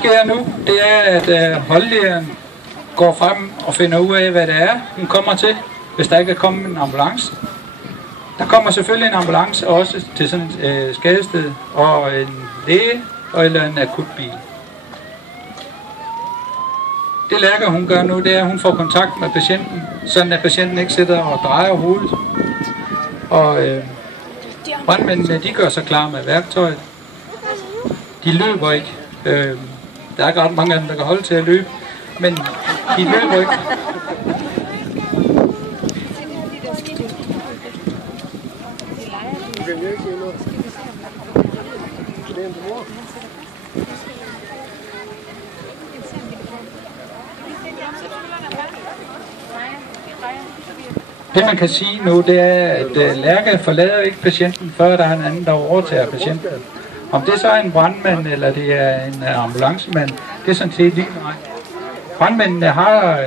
sker nu, det er, at holdlederen går frem og finder ud af, hvad det er, hun kommer til, hvis der ikke er kommet en ambulance. Der kommer selvfølgelig en ambulance også til sådan et skadested, og en læge eller en akutbil. Det Lærke hun gør nu, det er, at hun får kontakt med patienten, sådan at patienten ikke sidder og drejer hovedet. Og brandmændene, de gør sig klar med værktøjet. De løber ikke. Der er ikke ret mange af dem, der kan holde til at løbe, men de løber ikke. Det man kan sige nu, det er, at Lærke forlader ikke patienten, før der er en anden, der overtager patienten. Om det så er en brandmand, eller det er en ambulancemand, det er sådan set lige meget. Brandmændene har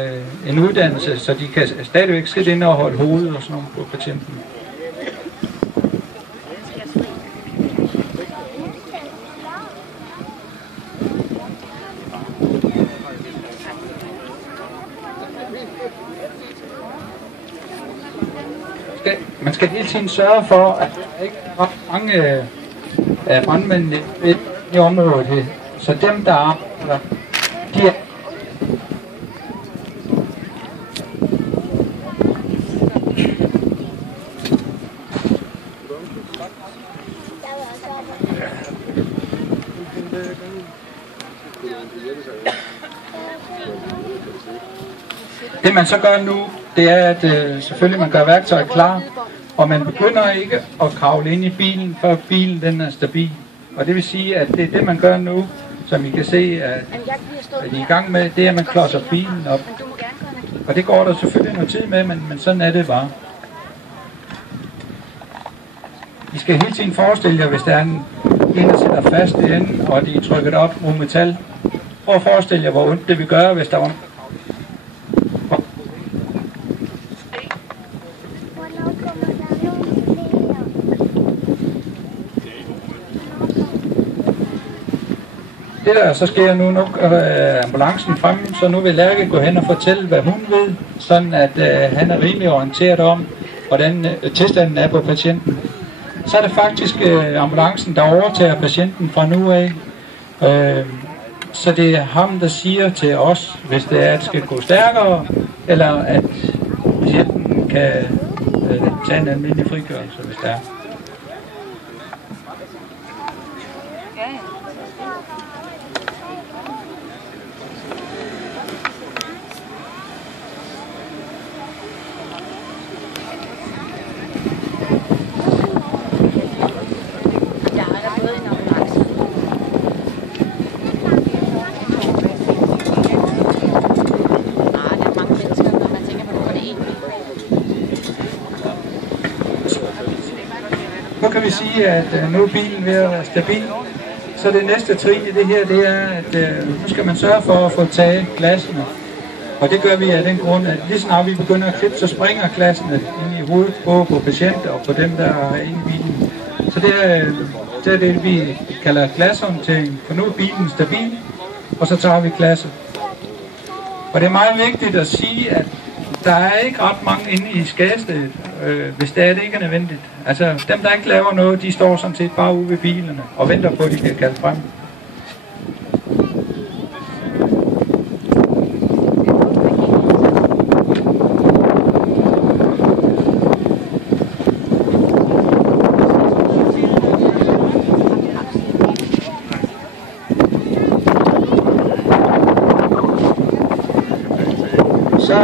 en uddannelse, så de kan stadigvæk sidde inde og holde hovedet og sådan noget på patienten. Man skal hele tiden sørge for, at der ikke er ret mange af brandmændene i området. Så dem, der arbejder, de er... Det man så gør nu, det er, at selvfølgelig man gør værktøjet klar, og man begynder ikke at kravle ind i bilen, før bilen den er stabil. Og det vil sige, at det er det man gør nu, som I kan se, at I er i gang med, det er, at man klodser bilen op. Og det går der selvfølgelig noget tid med, men sådan er det bare. I skal hele tiden forestille jer, hvis der er en der sidder fast i enden, og de er trykket op mod metal. Prøv at forestille jer, hvor ondt det vil gøre, hvis der var... Det der så sker nu ambulancen frem, så nu vil Lærke gå hen og fortælle, hvad hun ved, sådan at han er rimelig orienteret om, hvordan tilstanden er på patienten. Så er det faktisk ambulancen, der overtager patienten fra nu af. Så det er ham, der siger til os, hvis det er, at det skal gå stærkere, eller at patienten kan tage en almindelig frigørelse, hvis det er. Nu kan vi sige, at nu er bilen ved at være stabil. Så det næste trin i det her, det er, at nu skal man sørge for at få taget glassene. Og det gør vi af den grund, at lige snart vi begynder at klippe, så springer glassene ind i hovedet på patienter og på dem, der er inde i bilen. Så det er det, vi kalder glashåndtering, for nu er bilen stabil, og så tager vi glasset. Og det er meget vigtigt at sige, at der er ikke ret mange inde i skadestedet, hvis det ikke er nødvendigt. Altså dem, der ikke laver noget, de står sådan set bare ude ved bilerne og venter på, at de bliver kaldt frem. Så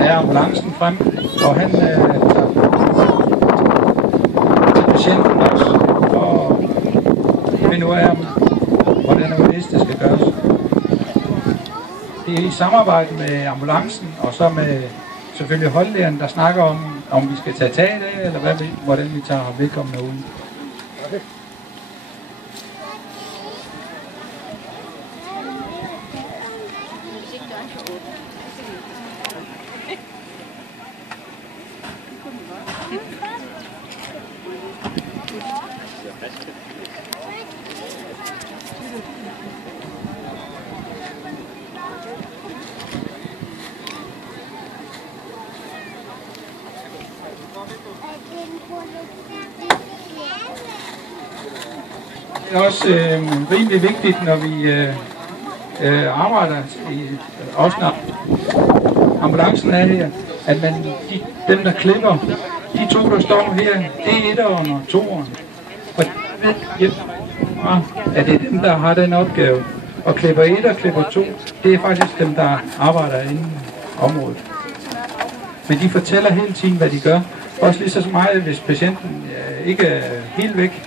er ambulancen frem, og han tager patienten også, og finde ud af, hvordan det skal gøres. Det er i samarbejde med ambulancen, og så med selvfølgelig holdlederen, der snakker om vi skal tage tag i det, eller hvordan vi tager vedkommende ud. Det er også rimelig vigtigt, når vi arbejder i også når ambulancen er her, at dem der klipper, de to der står her, det er etteren og toeren. Og at det er dem der har den opgave. Og klipper 1 og klipper 2, det er faktisk dem der arbejder inden området. Men de fortæller hele tiden hvad de gør. Også lige så meget hvis patienten ikke er helt væk,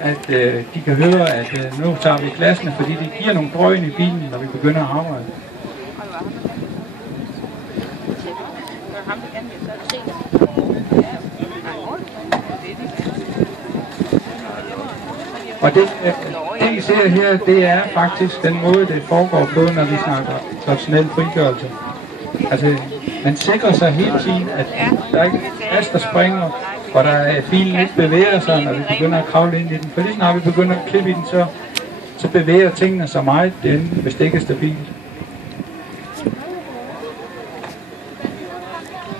at de kan høre, at nu tager vi klassene, fordi det giver nogle drøgn i bilen, når vi begynder at arbejde. Og det I ser her, det er faktisk den måde, det foregår på, når vi snakker traditionel frigørelse. Altså, man sikrer sig hele tiden, at der ikke er plads, der springer, og bilen ikke bevæger sig, når vi begynder at kravle ind i den. For lige snart vi begynder at klippe i den, så bevæger tingene sig meget, hvis det ikke er stabilt.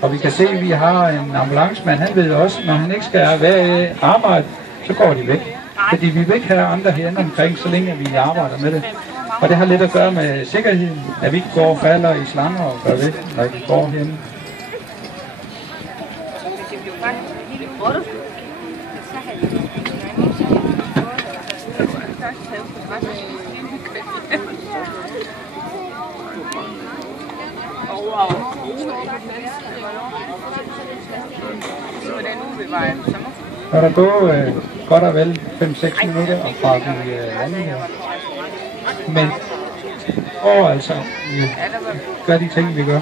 Og vi kan se, at vi har en ambulancemand, han ved også, når han ikke skal være i arbejde, så går de væk. Fordi vi vil ikke have andre herinde omkring, så længe vi arbejder med det. Og det har lidt at gøre med sikkerheden, at vi ikke går og falder i slanger og gør væk, når vi går herinde. Når der går godt og vel 5-6 minutter og fra vi lander her. Men altså gør de ting vi gør.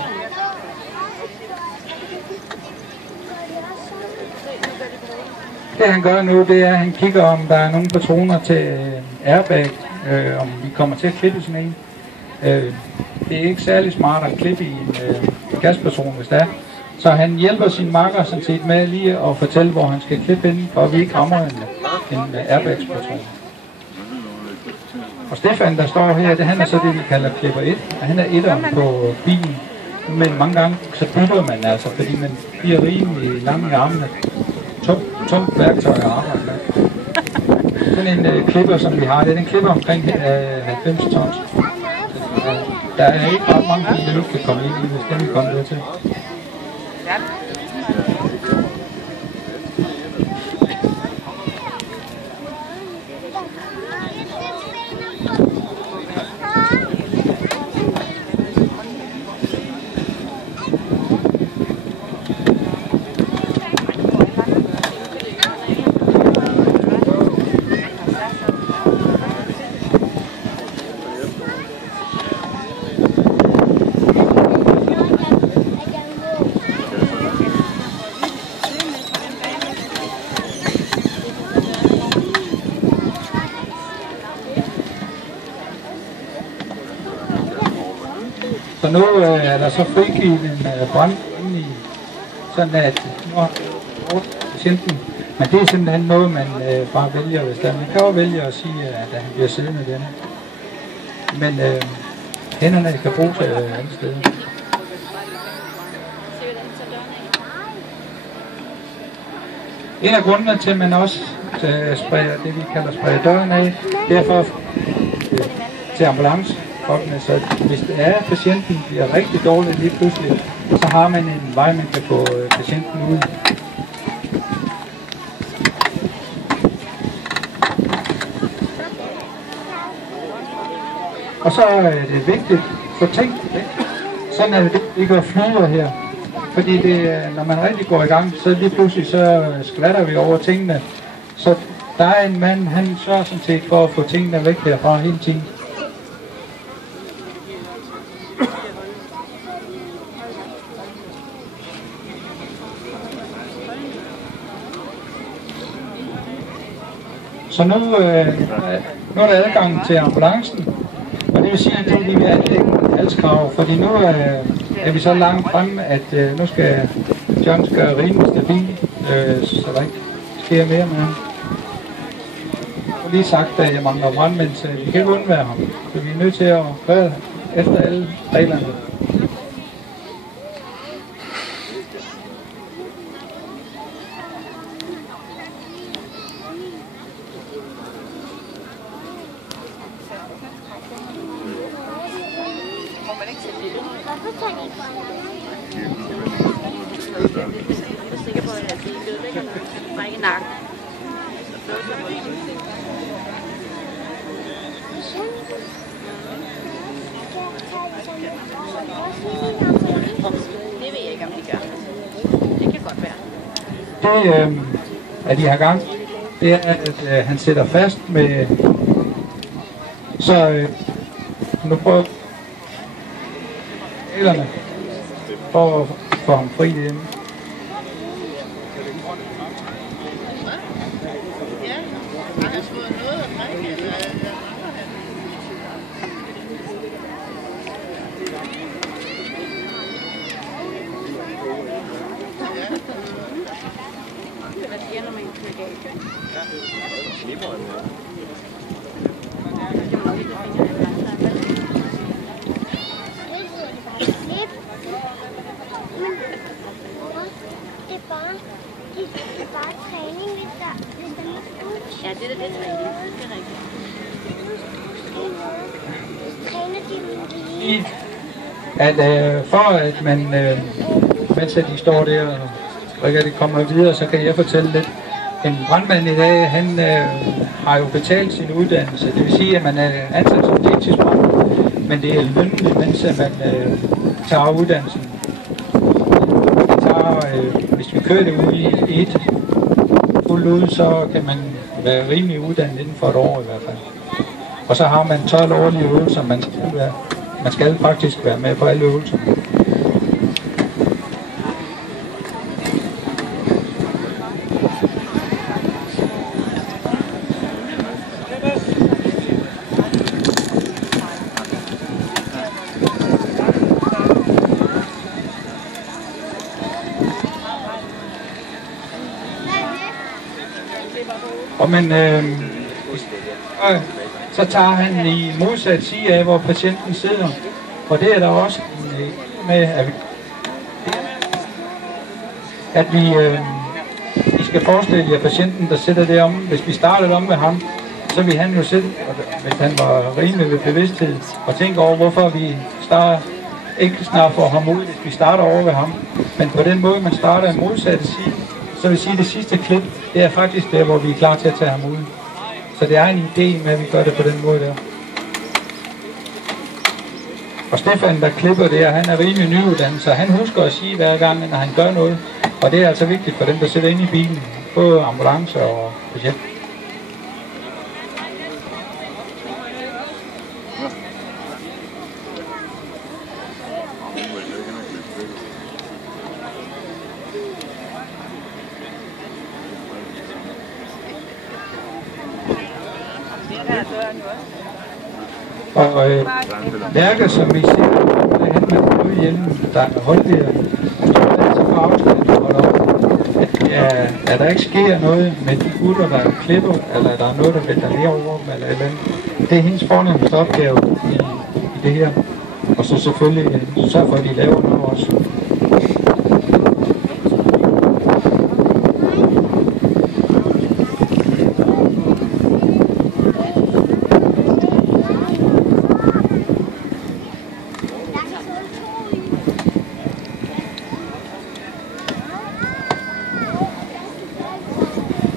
Det han gør nu, det er at han kigger om der er nogle patroner til airbag, om vi kommer til at klippe sådan en. Det er ikke særlig smart at klippe i en gaspatron, hvis det er. Så han hjælper sin makker sådan set med lige at fortælle, hvor han skal klippe inden, for at vi ikke rammer en airbagspatron. Og Stefan, der står her, han er så det, vi kalder klipper 1, og han er etteren på bilen. Men mange gange, så bytter man altså, fordi man bliver rimelig lang i armene. Tungt værktøj at arbejde med. Sådan en klipper, som vi har, det er en klipper omkring 90 tons. Der er ikke ret mange biler, der kan komme ind i, hvis den vil komme dertil. Så nu er der så frigivet en brand inde i, sådan at nu har patienten, men det er simpelthen noget, man bare vælger, hvis der man kan jo vælge at sige, at han bliver siddende den. Men hænderne kan bruges andet sted. En af grundene til, at man også sprayer det, vi kalder sprayer døren af, det er for til ambulance. Så hvis det er, at patienten bliver rigtig dårlig lige pludselig, så har man en vej, man kan få patienten ud. Og så er det vigtigt for ting, sådan er det ikke at flyve her. Fordi det, når man rigtig går i gang, så lige pludselig så skvatter vi over tingene. Så der er en mand, han sørger sådan set for at få tingene væk herfra hele tiden. Så nu er der adgang til ambulancen, og det vil sige, at det vil anlægge et halskrav, fordi nu er vi så langt fremme, at nu skal John gøre rimelig stabil, så der ikke sker mere med ham. Jeg har lige sagt, at jeg mangler brandmænd, så vi kan ikke undvære ham, så vi er nødt til at gøre efter alle reglerne. er sikker på, at det er lød, ikke? Eller brække nakken. Det ved jeg ikke, om de gør. Det kan godt være. Det, at de har gang, det er, at han sætter fast med... Så nu prøver reglerne for at få ham fri hjemme. Hvad sker, når man kører galt? Slipper han med. Det er bare træning, hvis der er ud. Ja, det er træning. Det er rigtigt. Træner de lige. At for at man, mens de står der og ikke kommer videre, så kan jeg fortælle lidt. En brandmand i dag, han har jo betalt sin uddannelse. Det vil sige, at man er ansat som deltidsbrandmand, men det er lønnet, mens man tager uddannelsen. Hvis vi kører det ud i et fuldt ud, så kan man være rimelig uddannet inden for et år i hvert fald. Og så har man 12 årlige øvelser, man skal faktisk være med på alle øvelser. Og men så tager han i modsat side af, hvor patienten sidder. Og det er der også med, at vi skal forestille jer patienten, der sidder deromme. Hvis vi starter om med ham, så vil han jo sidde, hvis han var rimelig ved bevidsthed, og tænke over, hvorfor vi ikke snart får ham ud, hvis vi starter over ved ham. Men på den måde, man starter i modsatte side, så vil sige, at det sidste klip, det er faktisk der, hvor vi er klar til at tage ham ud. Så det er en idé med, at vi gør det på den måde der. Og Stefan, der klipper det, han er rimelig nyuddannet, så han husker at sige hver gang, når han gør noget. Og det er altså vigtigt for dem, der sidder inde i bilen, både ambulance og patient. Og værker, som vi ser, der hen med hovedhjelmen, der er holdbilleder, så på afstand holder op, at der ikke sker noget med de gutter, der klipper, eller der er noget, der vælter ned over dem, eller andet. Det er hendes fornemmeste opgave i det her. Og så selvfølgelig sørge for, at de laver noget også.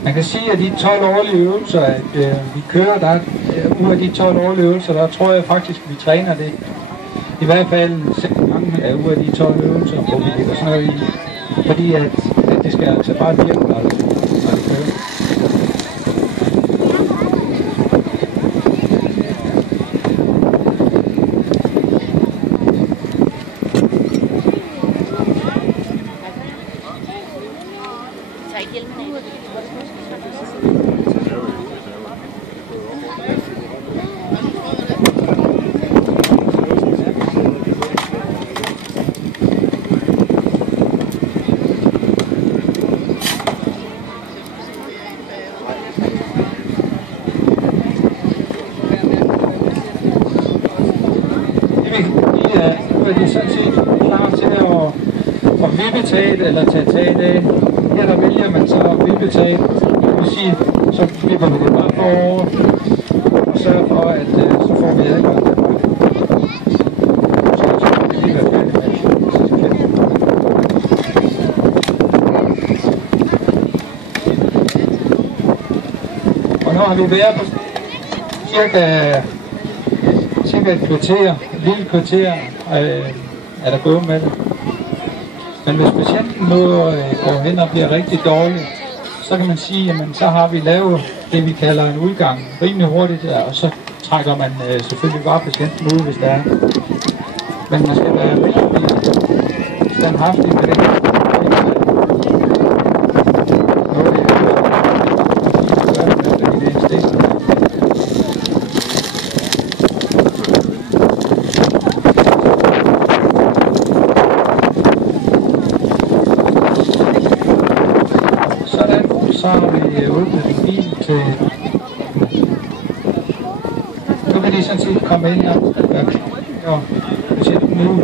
Man kan sige, at de 12 årlige øvelser, at vi kører, der ud af de 12 årlige øvelser, der tror jeg faktisk, at vi træner det. I hvert fald 6 gange af ud af de 12 øvelser, hvor vi lægger sådan noget i. Fordi at det skal altså bare virke, når det kører. De er sådan set klar til at vippetage eller tage taget af. Her der vælger man så at vippetage. Det vil sige, så vipper vi det bare forover og sørger for, at så får vi adgang til det. Så skal vi lige være færdige. har vi været på cirka et kvarter, et lille kvarter er der gået med det. Men hvis patienten nu går hen og bliver rigtig dårlig, så kan man sige, jamen så har vi lavet det, vi kalder en udgang rimelig hurtigt, og så trækker man selvfølgelig bare patienten ud, hvis der er. Men man skal være rigtig standhaftig med det. Så har vi åbnet en bil til... Nu kan de sådan set komme ind og patienten nu